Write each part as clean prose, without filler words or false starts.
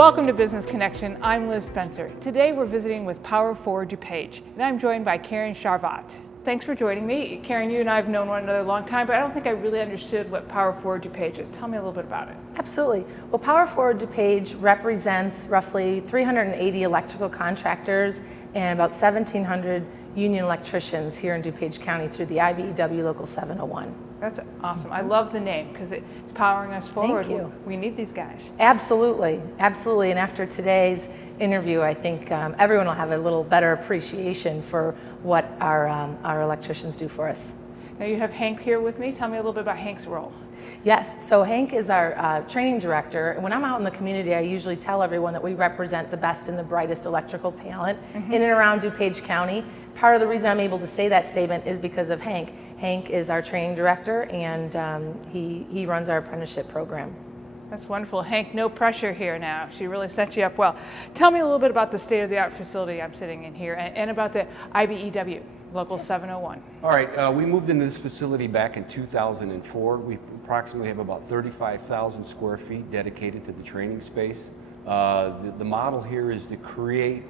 Welcome to Business Connection. I'm Liz Spencer. Today we're visiting with PowerForward DuPage, and I'm joined by Karen Charvat. Thanks for joining me. Karen, you and I have known one another a long time, but I don't think I really understood what PowerForward DuPage is. Tell me a little bit about it. Absolutely. Well, PowerForward DuPage represents roughly 380 electrical contractors and about 1,700 union electricians here in DuPage County through the IBEW Local 701. That's awesome. I love the name because it's powering us forward. Thank you. We need these guys. Absolutely, absolutely. And after today's interview, I think everyone will have a little better appreciation for what our electricians do for us. Now you have Hank here with me. Tell me a little bit about Hank's role. Yes, so Hank is our training director. And when I'm out in the community, I usually tell everyone that we represent the best and the brightest electrical talent in and around DuPage County. Part of the reason I'm able to say that statement is because of Hank. Hank is our training director, and he runs our apprenticeship program. That's wonderful. Hank, no pressure here now. She really set you up well. Tell me a little bit about the state-of-the-art facility I'm sitting in here and about the IBEW, Local 701. All right, we moved into this facility back in 2004. We approximately have about 35,000 square feet dedicated to the training space. The model here is to create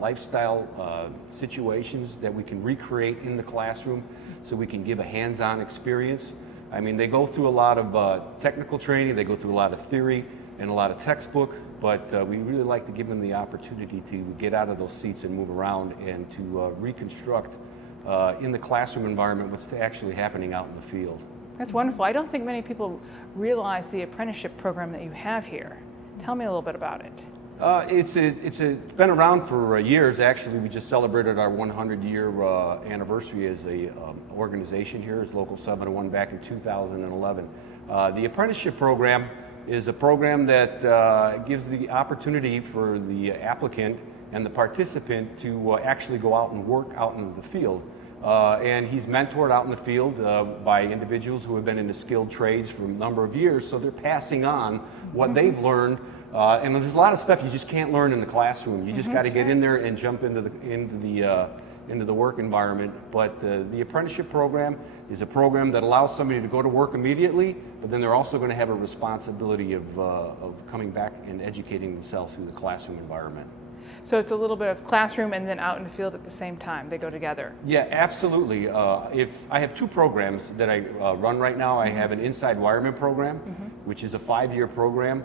lifestyle situations that we can recreate in the classroom so we can give a hands-on experience. I mean, they go through a lot of technical training, they go through a lot of theory and a lot of textbook, but we really like to give them the opportunity to get out of those seats and move around and to reconstruct in the classroom environment what's actually happening out in the field. That's wonderful. I don't think many people realize the apprenticeship program that you have here. Tell me a little bit about it. It's been around for years. Actually, we just celebrated our 100-year anniversary as a organization here as Local 701 back in 2011. The apprenticeship program is a program that gives the opportunity for the applicant and the participant to actually go out and work out in the field. And he's mentored out in the field by individuals who have been into skilled trades for a number of years, so they're passing on what they've learned. And there's a lot of stuff you just can't learn in the classroom. You just got to get in there and jump into the work environment. But the apprenticeship program is a program that allows somebody to go to work immediately, but then they're also going to have a responsibility of coming back and educating themselves through the classroom environment. So it's a little bit of classroom and then out in the field at the same time. They go together. Yeah, absolutely. If I have two programs that I run right now. I have an inside wireman program, which is a 5-year program.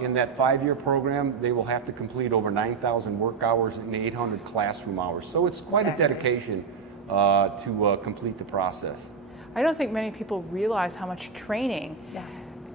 In that 5-year program, they will have to complete over 9,000 work hours and 800 classroom hours. So it's quite a dedication to complete the process. I don't think many people realize how much training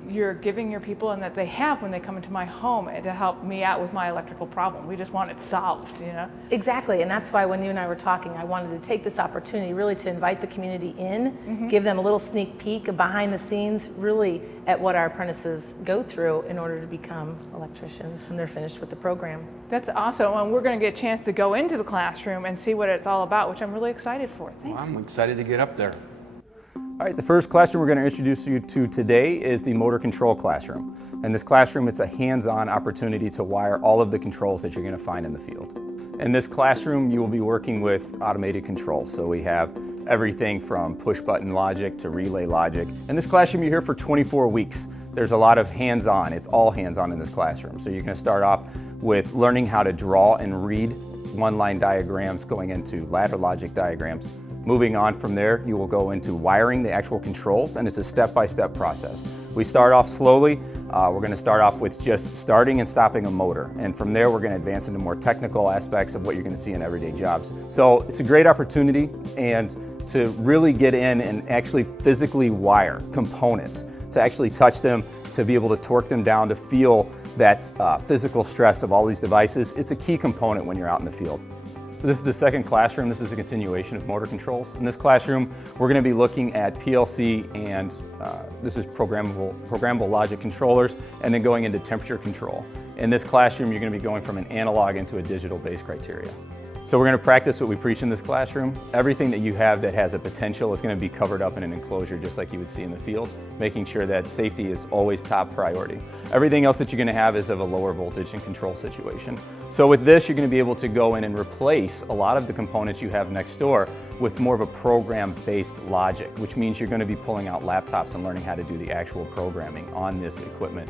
you're giving your people and that they have when they come into my home to help me out with my electrical problem. We just want it solved, you know? Exactly, and that's why when you and I were talking, I wanted to take this opportunity really to invite the community in, give them a little sneak peek of behind the scenes really at what our apprentices go through in order to become electricians when they're finished with the program. That's awesome, and we're going to get a chance to go into the classroom and see what it's all about, which I'm really excited for. Thanks. Well, I'm excited to get up there. All right, the first classroom we're going to introduce you to today is the motor control classroom. In this classroom, it's a hands-on opportunity to wire all of the controls that you're going to find in the field. In this classroom, you will be working with automated controls. So we have everything from push-button logic to relay logic. In this classroom, you're here for 24 weeks. There's a lot of hands-on. It's all hands-on in this classroom. So you're going to start off with learning how to draw and read one-line diagrams going into ladder logic diagrams. Moving on from there, you will go into wiring the actual controls, and it's a step-by-step process. We start off slowly. We're going to start off with just starting and stopping a motor, and from there we're going to advance into more technical aspects of what you're going to see in everyday jobs. So it's a great opportunity and to really get in and actually physically wire components, to actually touch them, to be able to torque them down, to feel that physical stress of all these devices. It's a key component when you're out in the field. So this is the second classroom. This is a continuation of motor controls. In this classroom, we're going to be looking at PLC and this is programmable logic controllers, and then going into temperature control. In this classroom, you're going to be going from an analog into a digital-based criteria. So we're going to practice what we preach in this classroom. Everything that you have that has a potential is going to be covered up in an enclosure just like you would see in the field, making sure that safety is always top priority. Everything else that you're going to have is of a lower voltage and control situation. So with this, you're going to be able to go in and replace a lot of the components you have next door with more of a program-based logic, which means you're going to be pulling out laptops and learning how to do the actual programming on this equipment.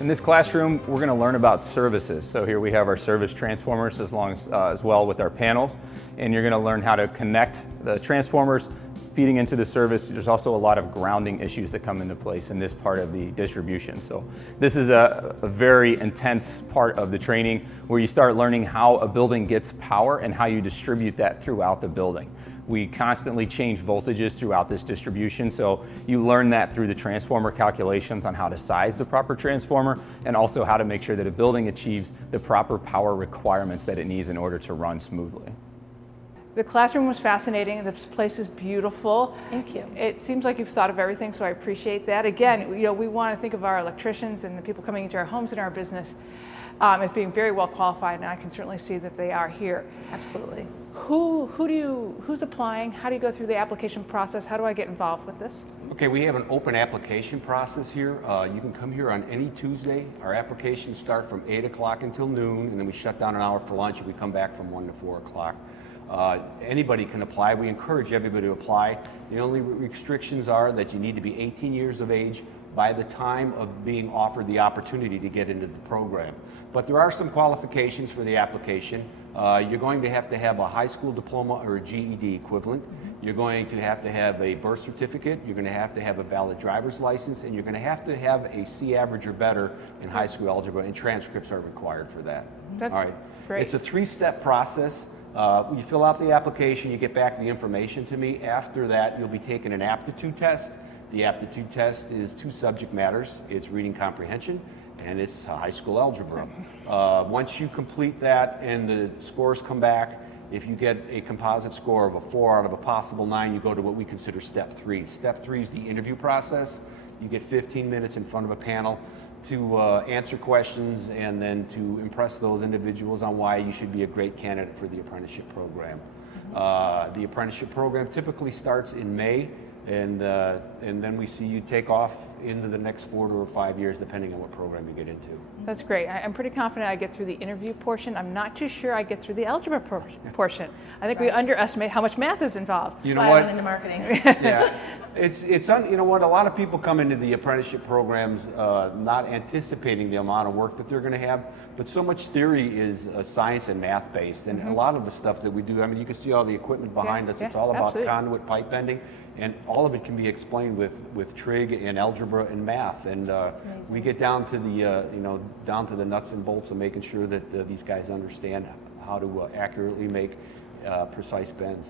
In this classroom, we're going to learn about services. So here we have our service transformers as well with our panels. And you're going to learn how to connect the transformers feeding into the service. There's also a lot of grounding issues that come into place in this part of the distribution. So this is a very intense part of the training where you start learning how a building gets power and how you distribute that throughout the building. We constantly change voltages throughout this distribution, so you learn that through the transformer calculations on how to size the proper transformer and also how to make sure that a building achieves the proper power requirements that it needs in order to run smoothly. The classroom was fascinating. This place is beautiful. Thank you. It seems like you've thought of everything, so I appreciate that. Again, we want to think of our electricians and the people coming into our homes and our business as being very well qualified, and I can certainly see that they are here. Absolutely. Who's applying? How do you go through the application process? How do I get involved with this? Okay, we have an open application process here. You can come here on any Tuesday. Our applications start from 8 o'clock until noon, and then we shut down an hour for lunch, and we come back from 1 to 4 o'clock. Anybody can apply. We encourage everybody to apply. The only restrictions are that you need to be 18 years of age by the time of being offered the opportunity to get into the program. But there are some qualifications for the application. You're going to have a high school diploma or a GED equivalent. You're going to have a birth certificate. You're going to have a valid driver's license, and you're going to have a C average or better in high school algebra, and transcripts are required for that. That's all right. great. It's a 3-step process. You fill out the application, you get back the information to me. After that, you'll be taking an aptitude test. The aptitude test is 2 subject matters. It's reading comprehension and it's high school algebra. Once you complete that and the scores come back, if you get a composite score of a 4 out of a possible 9, you go to what we consider step 3. Step 3 is the interview process. You get 15 minutes in front of a panel to answer questions and then to impress those individuals on why you should be a great candidate for the apprenticeship program. The apprenticeship program typically starts in May, and then we see you take off into the next 4 or 5 years, depending on what program you get into. That's great. I'm pretty confident I get through the interview portion. I'm not too sure I get through the algebra portion. I think we underestimate how much math is involved. You That's know why what? I went into marketing. Yeah, you know what? A lot of people come into the apprenticeship programs not anticipating the amount of work that they're going to have, but so much theory is science and math based, and a lot of the stuff that we do. I mean, you can see all the equipment behind us. It's all about absolutely. conduit pipe bending, and all of it can be explained with trig and algebra and math. And we get down to the down to the nuts and bolts of making sure that these guys understand how to accurately make precise bends.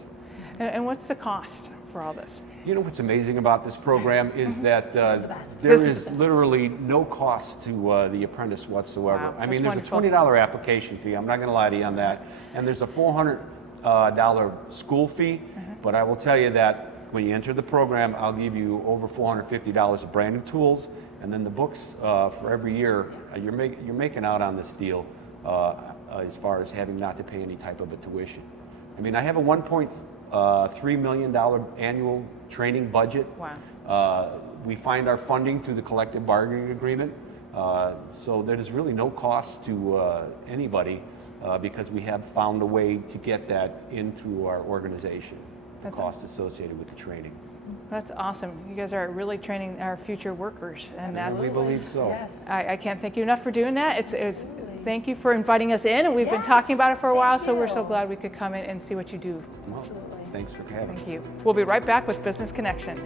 And what's the cost for all this? You know what's amazing about this program is that best. there This is is the best. literally no cost to the apprentice whatsoever. Wow, I mean, that's there's wonderful. a $20 application fee. I'm not going to lie to you on that. And there's a $400 school fee. But I will tell you that when you enter the program, I'll give you over $450 of brand new tools. And then the books for every year, you're making out on this deal as far as having not to pay any type of a tuition. I mean, I have a $1.3 million annual training budget. Wow. We find our funding through the collective bargaining agreement. So there's really no cost to anybody because we have found a way to get that in through our organization, the cost associated with the training. That's awesome. You guys are really training our future workers, and that's. We believe so. Yes. I can't thank you enough for doing that. Thank you for inviting us in, and we've been talking about it for a while, so we're so glad we could come in and see what you do. Well, thanks for having me. Thank you. We'll be right back with Business Connection.